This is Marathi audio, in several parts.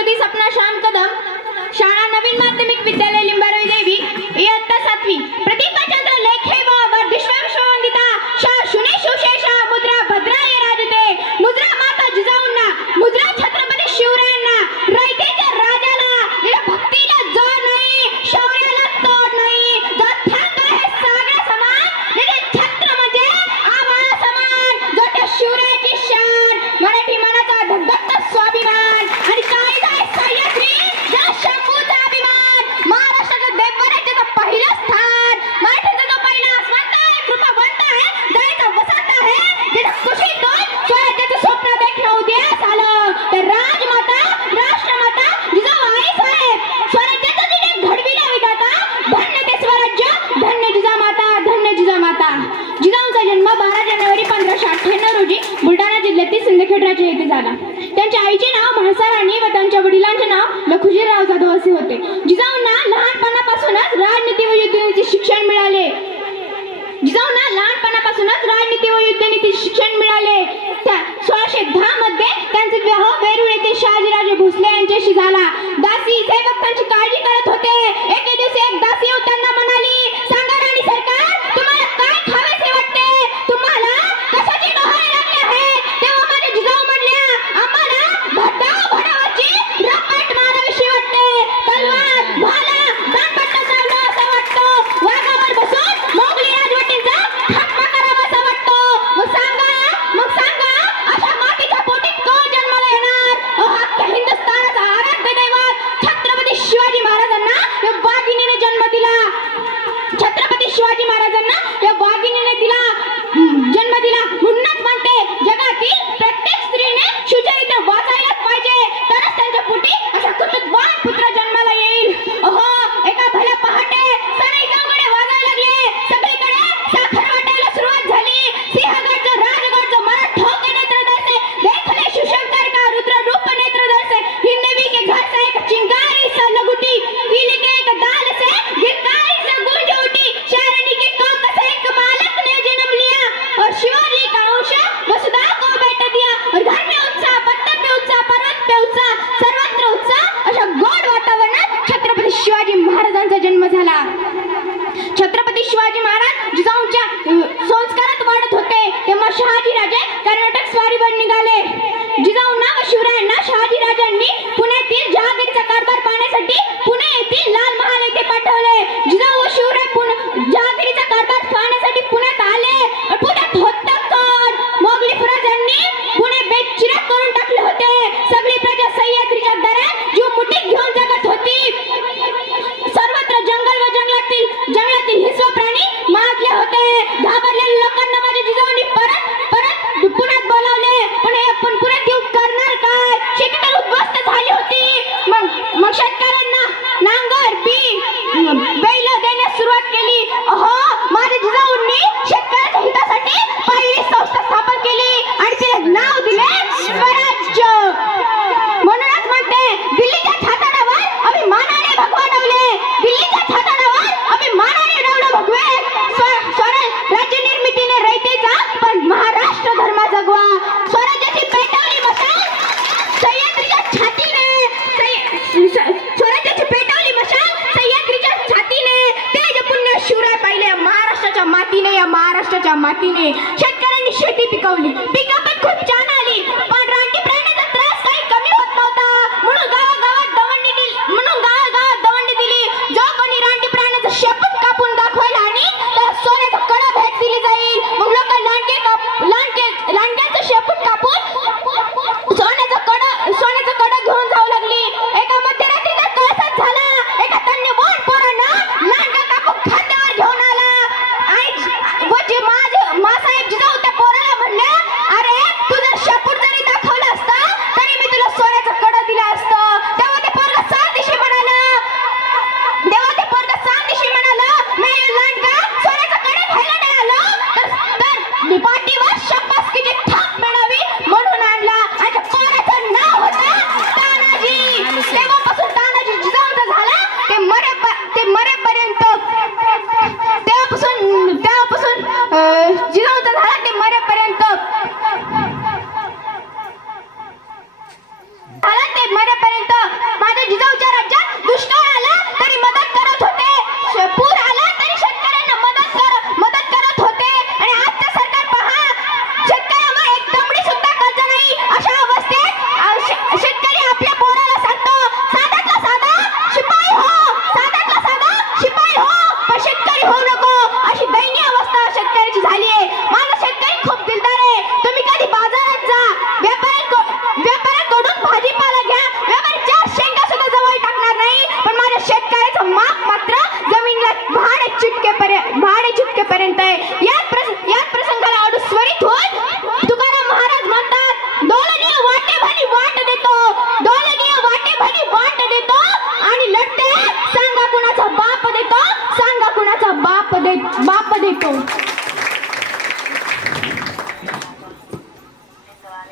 सुकृती सपना श्याम कदम, शाळा नवीन माध्यमिक विद्यालय लिंबारोई देवी, इयत्ता 7वी. प्रतिभाचंद्र लेखे व विश्ववंदिता शा शुने शिवशेषा मुद्रा भद्राय राजते. मुद्रा माता जिजाऊंना, मुद्रा छत्रपती शिवरायांना, रयतेच्या राजाला, ज्याला भक्तीला जोड नाही, शौर्याला तोड नाही, जो ठाक आहे सागरा समान, ज्याचे छत्र म्हणजे आम्हाला समान, जो त्या शिवरायाची शान, मराठी मनाचा धगधगता स्वाभिमान आणि कायदा आहे सह्याद्री, ज्याला शंभूचा अभिमान, महाराष्ट्राच्या देवराज्याचं पहिलं स्थान, मराठीचा जो पहिला आसवंत आहे, कृपावंत आहे, दयेचा वसंत आहे, ज्याच्या कुशीतून स्वराज्याचं स्वप्न देखणं उदयास आलं, तर राजमाता, राष्ट्रमाता जिजाऊ आईसाहेब, स्वराज्याचं जिने घडविला विधाता, धन्य ते स्वराज्य, धन्य जिजामाता, धन्य जिजामाता. जिजाऊंचा जन्म 12 जानेवारी 1598 रोजी बुलढाणा जिल्ह्यातील सिंदखेड येथे झाला. त्यांच्या आईचे नाव म्हाळसाराणी व त्यांच्या वडिलांचे नाव लखुजीराव जाधव असे होते. जिजाऊंना लहानपणापासूनच राजनीती व युद्धनीतीचे शिक्षण मिळाले. शिक्षण मिळाले. 1610 मध्ये त्यांचा विवाह वेरूळ येथे शहाजीराजे भोसले यांच्याशी झाला. दासी सेवक त्यांची काळजी करत होते. एके दिवशी एक दासी येऊन त्यांना म्हणाली, सांगा राणी सरकार, तुम्हाला काय खावेसे वाटते, तुम्हाला कशाची डोहाळे लागली आहे. तेव्हा माझ्या जिजाऊ म्हणल्या, आम्हाला भडावाची रपाट मारावीशी वाटते, तलवार भाला दांडपट्टा चालवा असं वाटतं, वाघावर बसून मोगली राजवटीचा खात्मा करावा असं वाटतं. मग सांगा अशा मातीच्या पोटी कोण जन्माला येणार. अख्ख्या हिंदुस्थानाचा आराध्य दैवत छत्रपती शिवाजी महाराजांना या वाघिणीने जन्म दिला. छत्रपती शिवाजी महाराजांना या वाघिणीने जन्म दिला. म्हणूनच म्हणते, जगातील प्रत्येक स्त्रीने शिवचरित्र वाचायलाच पाहिजे, तरच त्यांच्या पोटी असा कुटुंबवान पुत्र जन्माला येईल. एका भल्या पहाटे सनई चौघडे वाजायला लागले. सगळीकडे साखर वाटायला सुरुवात झाली. सिंहगडचं राजगडचं मला ठोक नेत्र दर्शे, देखले शिवशंकर का रुद्र रूप नेत्र दर्शे, हिंदवी के घर से एक चिंगारी सा लगुटी, पीली के एक दाल से गिरकारी से गूंज उठी, शारणी के कोख से एक बालक ने जन्म लिया, और शिवाजी का अंश वसुधा को बेटा दिया, और घर में उत्साह, पत्थर पे उत्साह, पर्वत पे उत्साह, सर्वत्र उत्साह. अशा गोड वातावरणात छत्रपती शिवाजी महाराजांचा जन्म झाला. छत्रपती शिवाजी महाराज जिजाऊंच्या संस्कारात वाढत होते तेव्हा शहाजी राजे कर्नाटक स्वारीवर निघाले. जिजाऊंना व शिवरायांना शहाजी राजांनी पुण्यातील जहागीरचा कारभार पाहण्यासाठी पुणे येथील लाल महाल येथे पाठवले. जिजाऊ व शिवराय जहागीरचा कारभार पाहण्यासाठी पुण्यात आले. पुण्यात होतं कोण? मोगली फुराजांनी पुणे बेचिराख करून टाकले होते. सगळी प्रजा सह्याद्रीच्या दऱ्यात जीव मुठीत घेऊन जगत होती. सर्वत्र जंगल व जंगलातील हिंस्र प्राणी माजले होते. घाबरलेल्या लोकांना माझ्या जिजाऊंनी परत पुण्यात बोलावले. पण पुण्यात येऊन करणार काय? शेती उद्ध्वस्त झाली होती. मग शेतकऱ्यांना नांगर बैल देण्यास सुरुवात केली. माझ्या जिजाऊंनी शेतकऱ्याच्या हितासाठी पहिली संस्था स्थापन केली आणि तिला नाव दिले स्वराज्य. म्हणूनच म्हणते, दिल्लीच्या ठाताडावर अभिमानाने भगवा डवले, दिल्लीच्या ठाताडावर अभिमानाने डवलं भगवे. राज्य निर्मितीने रयतेचा पण महाराष्ट्र धर्म जगवा. स्वराज्याची पेटवली मशाल सह्याद्रीच्या छातीने, स्वराज्याची पेटवली मशाल सह्याद्रीच्या छातीने. तेज पुण्य शिवराय पाहिले महाराष्ट्राच्या मातीने, या महाराष्ट्राच्या मातीने. शेतकऱ्यांनी शेती पिकवली, पिकं पण खूप छान आली, पण रानटी प्राण्याचा त्रास काही कमी होत नव्हता. म्हणून गावागावात दवंडी दिली. जो कोणी रानटी प्राण्याचा शेपूट कापून दाखवायला आणि त्याला सोन्याचा कडा भेट दिली जाईल. मग लोक लांडग्याचं शेपूट कापून सोन्याचं कडा घेऊन जाऊ लागली. एका मध्यरात्रीचा कळसाच झाला. एका तन्यवान पोरानं लांडगा कापून खांद्यावर घेऊन आला. मासाहेब जिजाऊ त्या पोराला म्हणल्या, अरे तू जर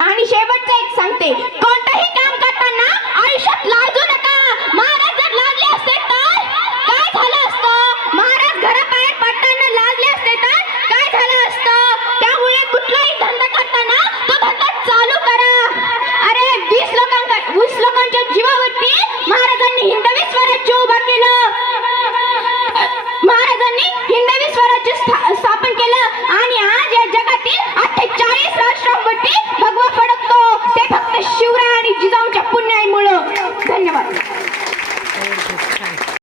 आणि शेवटचं एक सांगते, कोण